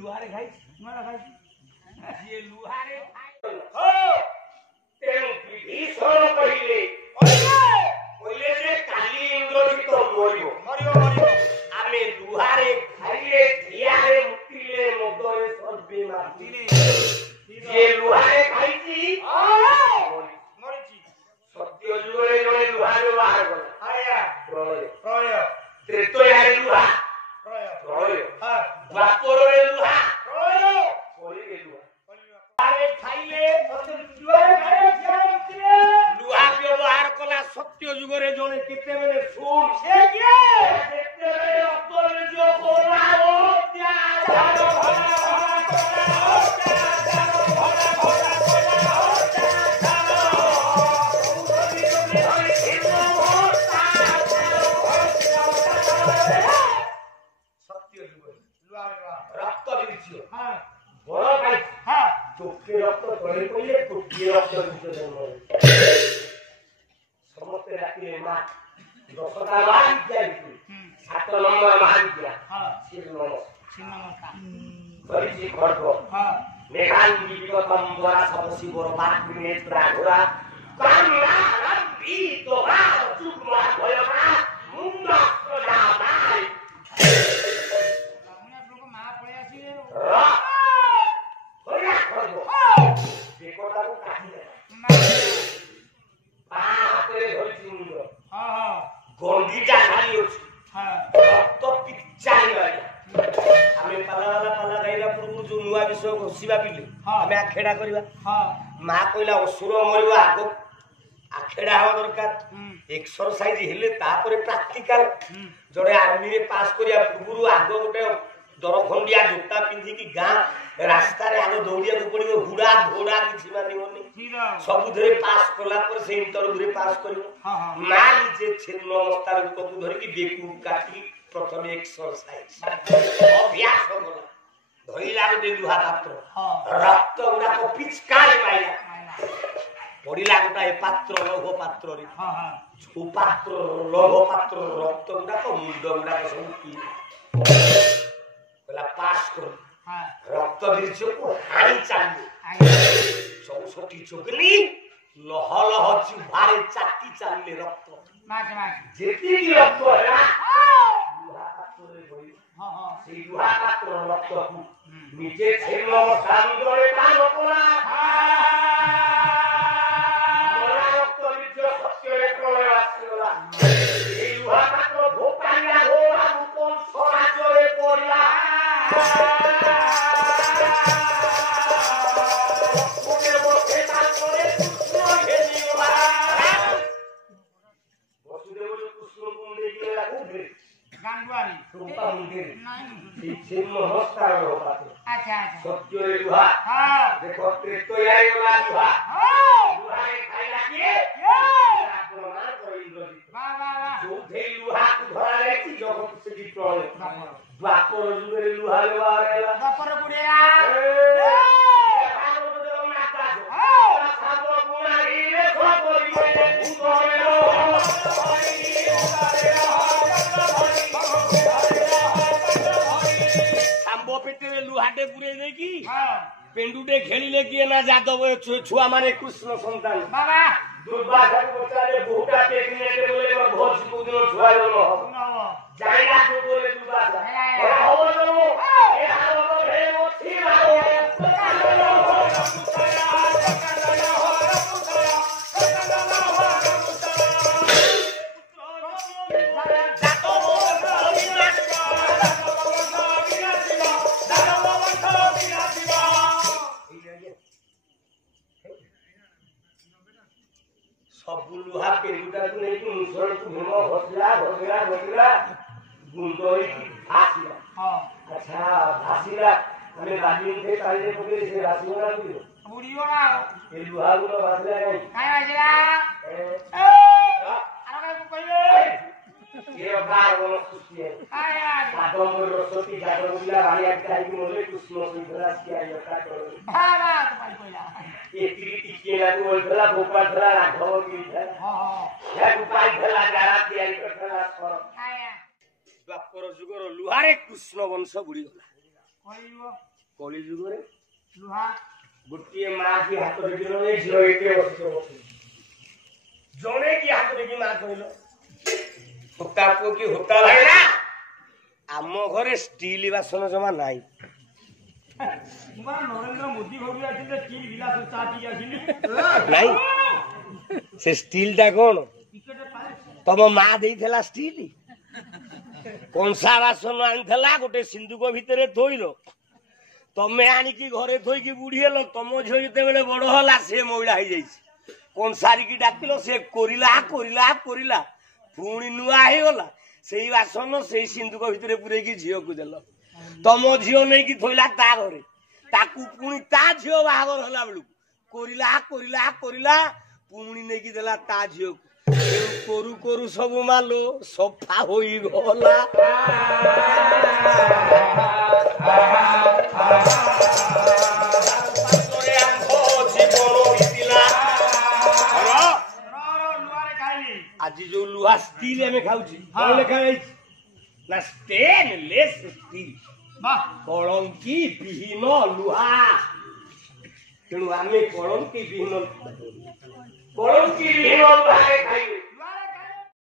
लुहारे खाई मारा खाई ये लुहारे हो तेनु विभीषण कहिले कहिले जे काली इंद्रजित मरियो मरियो आमे लुहारे खाइले धियारे मुक्तिले मदरे सर्वे मातिले जे लुहारे खाइছি मरिची सत्य जुगरे जणे लुहारे बाहर गला आया प्रलय प्रलय त्रेतयारे लुहा प्रलय प्रलय हां द्वापररे लुहा प्रलय कलिगे लुहा आरे खाइले लुहारे खाइले धियारे मुक्तिले लुहा व्यवहार कला सत्य जुगरे जणे केतेबेले सुन से किए केतेबेले अतरे जो बोला ओ त्या रक्त बिरछियो हां बड़ पाई हां टोके रक्त तळे पहिले टोके रक्त बिरछियो जन्म समस्त राती मा दशटा महाविद्या सात नंबर महाविद्या हां शिर नमः सिन्नमका परिचि खड्ग हां मेघांगी विगतम वरा सबसी बरबाद नेत्रा घोरा कामना रब्बी तोबा चुकमा भयमा मुन्ना प्रदाबाई हमने आपको मां पळे आसी होया खड्ग बेकोटाको काटी दे हातरे धरिछि मुंड हां हां गंडीटा खाली अछि हां रक्त पिचाई गया आमे पाला गाइला पूर्व जो नुआ विषय घोषिबा पिले आमे आखेडा करिबा हां मा कइला असुर मरिबा आगो आखेडा हवा दरकार एक्सरसाइज हेले तापरे प्रैक्टिकल जड़े आर्मी रे पास करिया पूर्व आगो गोटे दरखंडिया जोता पिंधि की गां रास्ता रे आगो दौड़िया को पड़िबो हुडा घोड़ा किछि मानिबोनी सब धरे पास कला पर से इंटरव्यू रे पास करिवो हां हां मान जे छिन्न अवस्था रूप को धरि की बेकू काटी प्रथम एक्सरसाइज अभ्यास होला धइला गोटे लुहा पात्र रक्त गुडा को पिचकारी माइला पड़िला गोटा ए पात्र लौह पात्र रे हां हां छो पात्र लौह पात्र रक्त गुडा को मुंड गुडा को सब पी कला पास कर हां रक्त बीर्ज को हाई चालू सब सटी चोगली लह लह जिभारे चाटी चालले रक्त माच माच जेती की रक्त हैला लुहा पात्र रे होई हां हां সেই লুহা পাত্র রক্ত নিজে ছিল সান্দরে কান করা মোরা রক্ত নিজ সত্যরে প্রলয় আসিলা এই লুহা পাত্র ভোপাইয়া হোরা রূপন সরাজরে পড়িলা কোনে বসে তার করে কৃষ্ণ ঘেনিওলা বসুদেব কৃষ্ণ কুণ্ডে গিয়ে উঠে गांगवारी रूपा मुंडे नहीं छिन्न हस्तार होपाते अच्छा अच्छा सत्योरे लुहा हां देखो त्रेतयारे गला लुहा हां लुहारे खाइला के प्रमाण कर इंद्रजित वाह वाह वाह जो धे लुहा को धरा जायछि जगत से जी प्रलय द्वापर जुगरे लुहा लेवारेला दपर बुढ़िया लुहाटे पुरे देखी हां पेंडुटे खेलिले किए ना जादव छुआ माने कृष्ण संतान बाबा दुर्भाग्य बचाले बहुटा टेक्निके बोले भोज को दिन छुआ लो सुनाओ जाइला तो बोले दुर्भाग्य हो लो ए हारो हे ओ थीरा हो सब लुहा पेंडुटा को नहीं कि मुसर को भीमा हसला भगला भगला गुंडोई की भासीला हां अच्छा भासीला हमें बाजी में काले पकड़े से रासीला को बुढ़ियो ना ये लुहा गुलो भासला नहीं काय वाजला ए आरो काय कइले ये बार बोलो खुशी है आया आदम रसोती जादव बिला भाई आके की मोले कृष्ण सुंदरास की आयो का करो बाबा तो पाई कोइला ये क्रिटी के ना बोल भला भोपा भला राघव की है हां हां या उपाय भला गारा तैयारी करथला कर आया द्वापर जुगर लुहारे कृष्ण वंश बुड़ी गला କଳି ଯୁଗରେ ଲୁହା ଗୋଟିଏ ମା କି ହାତ ଦେଖିଲ ଏ ଝିଅ ଏତେ ଜଣେ କି ହାତ ଦେଖି ମା କହିଲ ହୋତା ପୁଅ କି ହୋତା ଭାଇନା ଆମ ଘରେ ଷ୍ଟିଲ ବାସନ ଜମା ନାହିଁ। ନରେନ୍ଦ୍ର ମୋଦି ଘରକୁ ଆସିଲେ ଷ୍ଟିଲ ଗିଲାସ ଚା ପିଇ ଆସିଲି ନାଇଁ ସେ ଷ୍ଟିଲ ଟା କଣ ତମ ମା ଦେଇଥିଲା ଷ୍ଟିଲ କଂସା ବାସନ ଆଣିଥିଲା ଗୋଟେ ସିନ୍ଦୁକ ଭିତରେ ଥୋଇଲ ତମେ ଆଣିକି ଘରେ ଥୋଇକି ବୁଢୀ ହେଲ ତମ ଝିଅ ଯେତେବେଳେ ବଡ ହେଲା ସେ ମହିଳା ହେଇଯାଇଛି କଂସାରିକି ଡାକିଲ ସେ କରିଲା କରିଲା କରିଲା ପୁଣି ନୂଆ ହେଇଗଲା ସେଇ ବାସନ ସେଇ ସିନ୍ଦୁକ ଭିତରେ ପୁରେଇକି ଝିଅକୁ ଦେଲ ତମ ଝିଅ ନେଇକି ଥୋଇଲା ତା ଘରେ ତାକୁ ପୁଣି ତା ଝିଅ ବାହାଘର ହେଲା ବେଳକୁ କରିଲା କରିଲା କରିଲା ପୁଣି ନେଇକି ଦେଲା ତା ଝିଅକୁ କରୁ କରୁ ସବୁ ମାଲୋ ସଫା ହୋଇଗଲା। ଆଜି ଯୋଉ ଲୁହା ଷ୍ଟିଲ ଆମେ ଖାଉଛୁ କଣ ଲେଖା ଯାଇଛି ନା ଷ୍ଟେନଲେସ୍ ଷ୍ଟିଲ କଳଙ୍କି ବିହୀନ ଲୁହା ତେଣୁ ଆମେ କଳଙ୍କି ବିହୀନ ଲୁହାରେ ଖାଇବୁ।